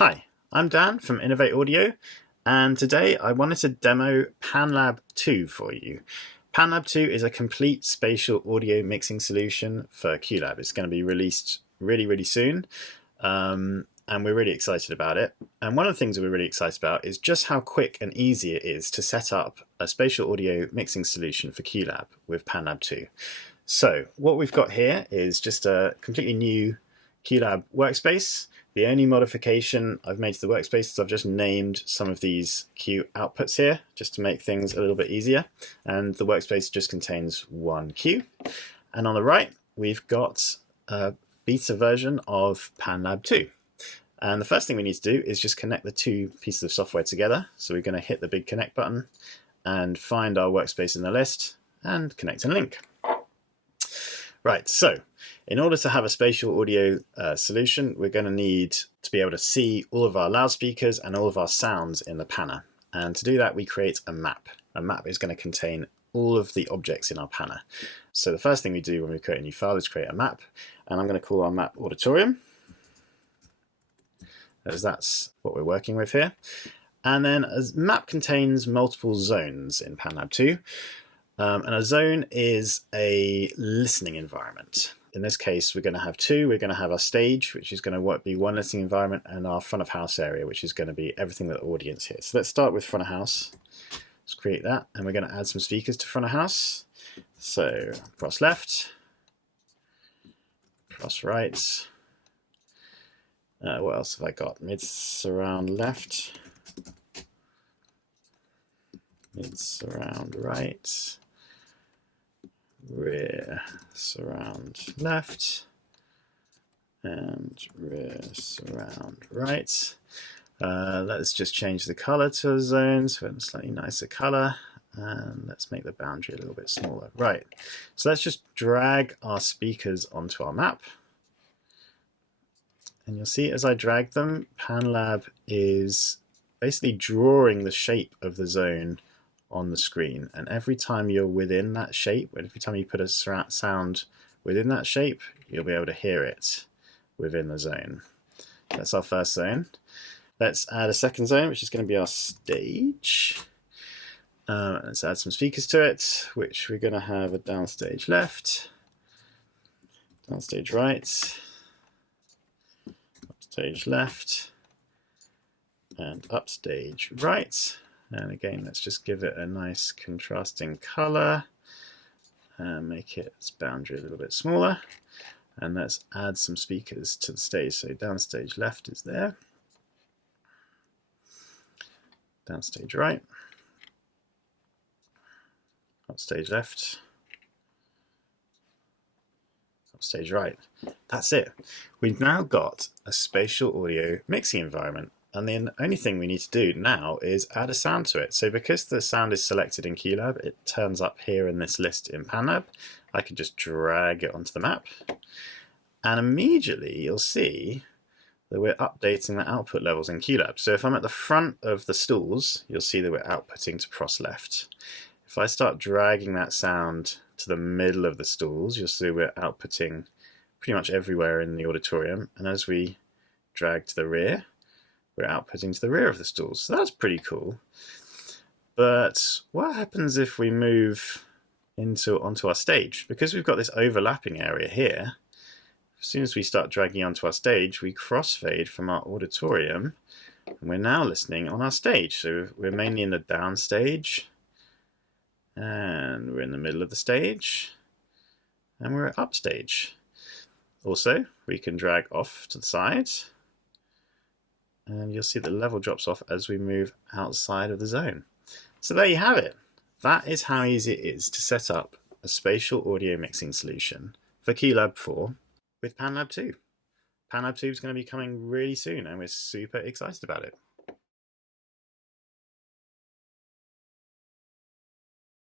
Hi, I'm Dan from Innovate Audio, and today I wanted to demo panLab 2 for you. panLab 2 is a complete spatial audio mixing solution for QLab. It's going to be released really soon, and we're really excited about it. And one of the things that we're really excited about is just how quick and easy it is to set up a spatial audio mixing solution for QLab with panLab 2. So what we've got here is just a completely new QLab workspace. The only modification I've made to the workspace is I've just named some of these Q outputs here just to make things a little bit easier. And the workspace just contains one Q. And on the right, we've got a beta version of panLab 2. And the first thing we need to do is just connect the two pieces of software together. So we're going to hit the big connect button and find our workspace in the list and connect and link. Right, so in order to have a spatial audio solution, we're going to need to be able to see all of our loudspeakers and all of our sounds in the panner. And to do that, we create a map. A map is going to contain all of the objects in our panner. So the first thing we do when we create a new file is create a map, and I'm going to call our map auditorium, as that's what we're working with here. And then a map contains multiple zones in panLab 2. And a zone is a listening environment. In this case, we're going to have two. We're going to have our stage, which is going to be one listening environment, and our front of house area, which is going to be everything that the audience hears. So let's start with front of house. Let's create that, and we're going to add some speakers to front of house. So cross left, cross right. What else have I got? Mid surround left, mid surround right. Rear surround left and rear surround right. Let's just change the color to a zone so we have a slightly nicer color, and let's make the boundary a little bit smaller. Right, so let's just drag our speakers onto our map, and you'll see as I drag them, panLab is basically drawing the shape of the zone on the screen, and every time you're within that shape, every time you put a sound within that shape, you'll be able to hear it within the zone. That's our first zone. Let's add a second zone, which is going to be our stage. Let's add some speakers to it, which we're going to have a downstage left, downstage right, upstage left, and upstage right. And again, let's just give it a nice contrasting color and make its boundary a little bit smaller. And let's add some speakers to the stage. So downstage left is there, downstage right, upstage left, upstage right. That's it. We've now got a spatial audio mixing environment. And the only thing we need to do now is add a sound to it. So because the sound is selected in QLab, it turns up here in this list in panLab. I can just drag it onto the map. And immediately you'll see that we're updating the output levels in QLab. So if I'm at the front of the stools, you'll see that we're outputting to pros left. If I start dragging that sound to the middle of the stools, you'll see we're outputting pretty much everywhere in the auditorium. And as we drag to the rear, we're outputting to the rear of the stools. So that's pretty cool. But what happens if we move onto our stage? Because we've got this overlapping area here, as soon as we start dragging onto our stage, we crossfade from our auditorium, and we're now listening on our stage. So we're mainly in the down stage, and we're in the middle of the stage, and we're at upstage. Also, we can drag off to the side, and you'll see the level drops off as we move outside of the zone. So there you have it. That is how easy it is to set up a spatial audio mixing solution for QLab 4 with panLab 2. panLab 2 is going to be coming really soon, and we're super excited about it.